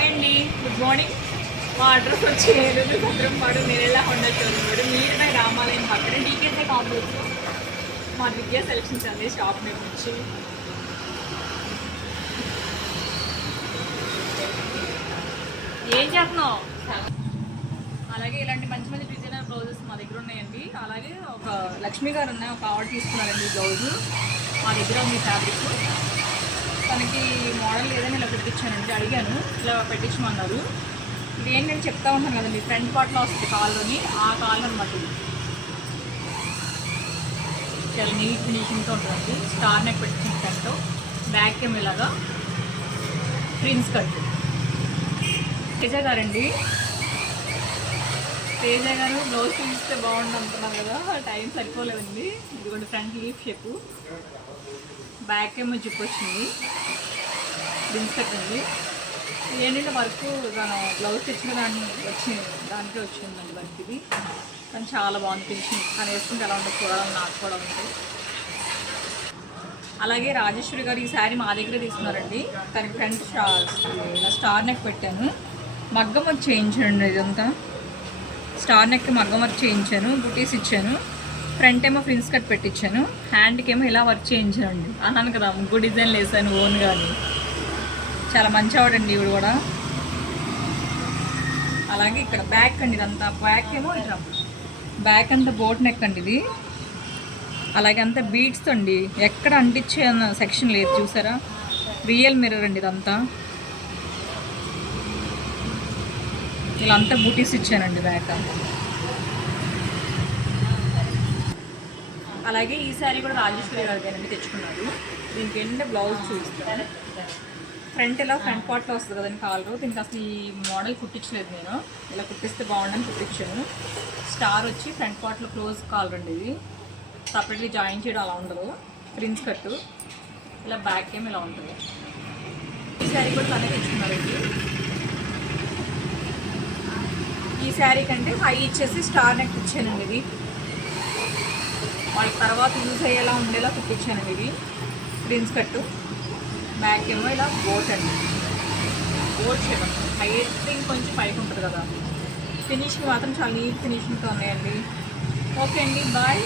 Hi అండి, good morning. మా address వచ్చి ఏలూరు సత్రంపాడు నేరెళ్ళ హోండా షోరూమ్ కూడా మీరు నా రామాలయం పక్కన డీకేసీ కాంప్లెక్స్లో మా విద్యా సెలక్షన్స్ అనే షాప్ నేమ్ వచ్చి ఏం చేస్తున్నావు. అలాగే ఇలాంటి మంచి మంచి డిజైనర్ బ్లౌజెస్ మా దగ్గర ఉన్నాయండి. అలాగే ఒక లక్ష్మి గారు ఉన్నాయి, ఒక ఆర్డర్ తీసుకున్నారండి బ్లౌజు మా దగ్గర ఉంది ఫ్యాబ్రిక్. తనకి మోడల్ ఏదైనా ఇలా పెట్టించానండి, అడిగాను ఇలా పెట్టించమన్నారు. ఇది ఏంటంటే చెప్తా ఉంటాను కదండి, ఫ్రంట్ పార్ట్లో వస్తుంది కాల్లోని, ఆ కాల్ అనమాట. ఇది చాలా నీట్ ఫినిషింగ్తో ఉంటుంది. స్టార్ నెక్ పెట్టించిన ఫ్రంట్, బ్యాక్ ఏమో ఇలాగా ప్రిన్స్ కట్. తేజ గారండి, తేజ గారు బ్లౌజ్ చూస్తే బాగుండు అంటున్నారు కదా, టైం సరిపోలేదండి. ఇదిగోండి ఫ్రంట్ లీఫ్ షేపు, బ్యాక్ ఏమో జిప్ వచ్చింది, ప్రిన్స్ కట్ ఉంది. ఏంటంటే వర్క్ తను బ్లౌజ్ తెచ్చిన దానికే వచ్చిందండి వర్క్. ఇది కానీ చాలా బాగుంది ఫినిషింగ్. తను వేసుకుంటే ఎలా ఉంటుంది చూడాలని నాకు కూడా ఉంటుంది. అలాగే రాజేశ్వరి గారు ఈ శారీ మా దగ్గర తీసుకున్నారండి. తనకి ఫ్రంట్ స్టార్ నెక్ పెట్టాను, మగ్గం వర్క్ చేయించాను. ఇదంతా స్టార్ నెక్ మగ్గం వర్క్ చేయించాను, బుటీస్ ఇచ్చాను. ఫ్రంట్ ఏమో ప్రిన్స్ కట్ పెట్టించాను, హ్యాండ్కి ఏమో ఇలా వర్క్ చేయించానండి. అన్నాను కదా ముగ్గు డిజైన్లు వేసాను ఓన్ కానీ. చాలా మంచి ఆవిడండి ఇవి కూడా. అలాగే ఇక్కడ బ్యాక్ అండి, ఇదంతా బ్యాక్ ఏమో ఇట్లా బ్యాక్ అంతా బోట్ నెక్ అండి ఇది. అలాగే అంతా బీడ్స్ అండి, ఎక్కడ అంటించే సెక్షన్ లేదు చూసారా. రియల్ మిర్రర్ అండి ఇదంతా. ఇలా అంతా బూటీస్ ఇచ్చానండి బ్యాక్. అలాగే ఈ శారీ కూడా రాజేశ్వరి గారిదేనండి, తెచ్చుకున్నారు. దీనికి ఏంటంటే బ్లౌజ్ చూపిస్తాను. ఫ్రంట్ ఇలా ఫ్రంట్ పార్ట్లో వస్తుంది కదండి కాలరు. దీనికి అసలు ఈ మోడల్ కుట్టించలేదు నేను, ఇలా కుట్టిస్తే బాగుండని కుట్టించాను. స్టార్ వచ్చి ఫ్రంట్ పార్ట్లో క్లోజ్ కాలర్ అండి ఇది, సపరేట్లీ జాయిన్ చేయడం అలా ఉండదు. ప్రిన్స్ కట్టు ఇలా బ్యాక్ ఏమి ఇలా ఉంటుంది. ఈ శారీ కూడా తనే తెచ్చుకున్నారండి. ఈ శారీ కంటే హై ఇచ్చేసి స్టార్ నెక్ ఇచ్చానండి. ఇది వాళ్ళకి తర్వాత యూజ్ అయ్యేలా ఉండేలా కుట్టించానండి. ఇది ప్రిన్స్ కట్టు, బ్యాక్ ఏమో ఇలా బోట్ అండి, బోట్ షేప్ అండి. హై అయితే ఇంకొంచెం పైకి ఉంటుంది కదా. ఫినిషింగ్ మాత్రం చాలా నీట్ ఫినిషింగ్తో ఉన్నాయండి. ఓకే అండి, బాయ్.